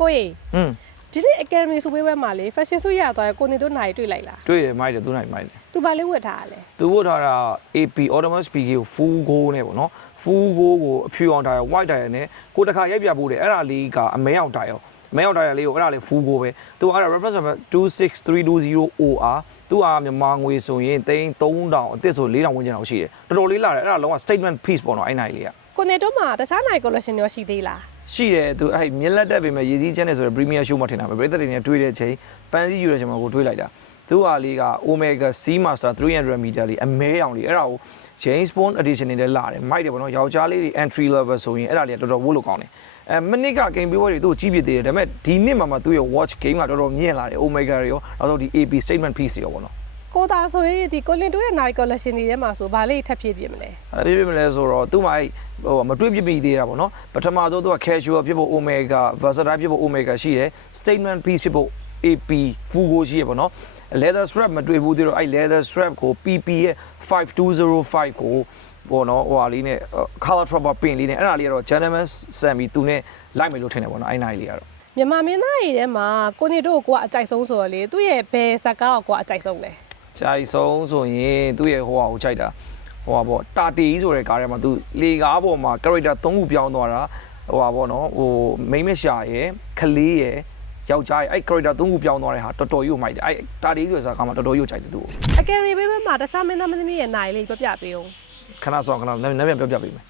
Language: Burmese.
ကိုကြီးဒီနေ့ Academy ဆိုပေးပွဲမှာလေ fashion show ရသွားရကိုနေတို့နိုင်တွေ့လိုက်လားတွေ့တယ်မိုက်တယ်သူနိုင်မိုက်တယ်သူဘာလေးဝတ်ထားလဲသူဝတ်ထားတာ AP Autonomous PK ကို full goal နဲ့ပေါ့နော် full goal ကိုအဖြူအောင်ထားရ white ထားရနဲ့ကိုတခါရိုက်ပြဖို့တယ်အဲ့ဒါလေးကအမဲအောင်ထားရောအမဲအောင်ထားရလေးကိုအဲ့ဒါလေး full goal ပဲသူအဲ့ဒါ reference number 26320OR သူကမြန်မာငွေဆိုရင်3000အစ်စ်ဆို4000ဝန်းကျင်လောက်ရှိတယ်တော်တော်လေးလာတယ်အဲ့ဒါလုံးဝ statement piece ပေါ့နော်အဲ့နိုင်လေးကကိုနေတို့မှာတခြားနိုင် collection ရောရှိသေးလားရှိတယ်သူအဲ့မြက်လက်တက်ပေမဲ့ရေးစည်းချမ်းနေဆိုရယ် Premier Show မှာထင်တာပဲပရိသတ်တွေနဲ့တွေ့တဲ့ချိန်ပန်းစည်းယူတဲ့ချိန်မှာကိုတွေ့လိုက်တာသူကလေးက Omega C Master 300 meter လေးအမဲအောင်လေးအဲ့ဒါကို James Bond edition နဲ့လည်းလာတယ်မိုက်တယ်ပေါ့နော်ယောက်ျားလေးတွေ entry level ဆိုရင်အဲ့ဒါလေးကတော်တော်ဝတ်လို့ကောင်းတယ်မနစ်က game boy တွေသူ့ကိုကြီးပြစ်သေးတယ်ဒါပေမဲ့ဒီနှစ်မှာသူ့ရဲ့ watch game ကတော်တော်မြင့်လာတယ် Omega တွေရောနောက်ဆုံးဒီ AP statement piece တွေရောပေါ့နော်ကိုသာဆိုရင်ဒီကိုလင်တို့ရဲ့နိုင် collection တွေထဲမှာဆိုဘာလေးထပ်ဖြည့်ပြမလဲဖြည့်ပြမလဲဆိုတော့သူ့မှာဟိုမတွေ့ပြပြီးသေးတာပေါ့နော်ပထမဆုံးသူက casual ဖြစ်ဖို့ Omega versatile ဖြစ်ဖို့ Omega ရှိတယ် statement piece ဖြစ်ဖို့ AP Fugo ရှိရပေါ့နော် leather strap မတွေ့ဘူးသေးတော့အဲ့ leather strap ကို PP ရဲ့5205ကိုပေါ့နော်ဟိုဟာလေးနဲ့ color dropper pin လေးနဲ့အဲ့ဒါလေးကတော့ gentleman ဆန်ပြီးသူနဲ့လိုက်မယ်လို့ထင်တယ်ပေါ့နော်အဲ့နိုင်လေးကတော့မြန်မာမင်းသားတွေထဲမှာကိုနေတို့ကိုကအကြိုက်ဆုံးဆိုတော့လေသူ့ရဲ့ဘယ်ဇာတ်ကားကိုကအကြိုက်ဆုံးလဲကြိုက်ဆုံးဆိုရင်သူ့ရဲ့ဟိုဟာကိုကြိုက်တာဟိုဟာပေါ့တာတီဆိုတဲ့ကားထဲမှာသူလေကားပေါ်မှာ character 3ခုပြောင်းသွားတာဟိုဟာပေါ့နော်ဟိုမိန်းမရှာရယ်ခလေးရယ်ယောက်ျားရယ်အဲ့ character 3ခုပြောင်းသွားတဲ့ဟာတော်တော်ကြီးကိုမိုက်တယ်အဲ့တာတီဆိုတဲ့ဇာတ်ကားမှာတော်တော်ကြီးကိုကြိုက်တယ်သူ့ကို Academy ဘေးမှာတခြားမင်းသားမသမီးရဲ့နိုင်လေးပြပြပေးအောင်ခဏဆောင်ခဏနည်းနည်းပြောပြပေးမယ်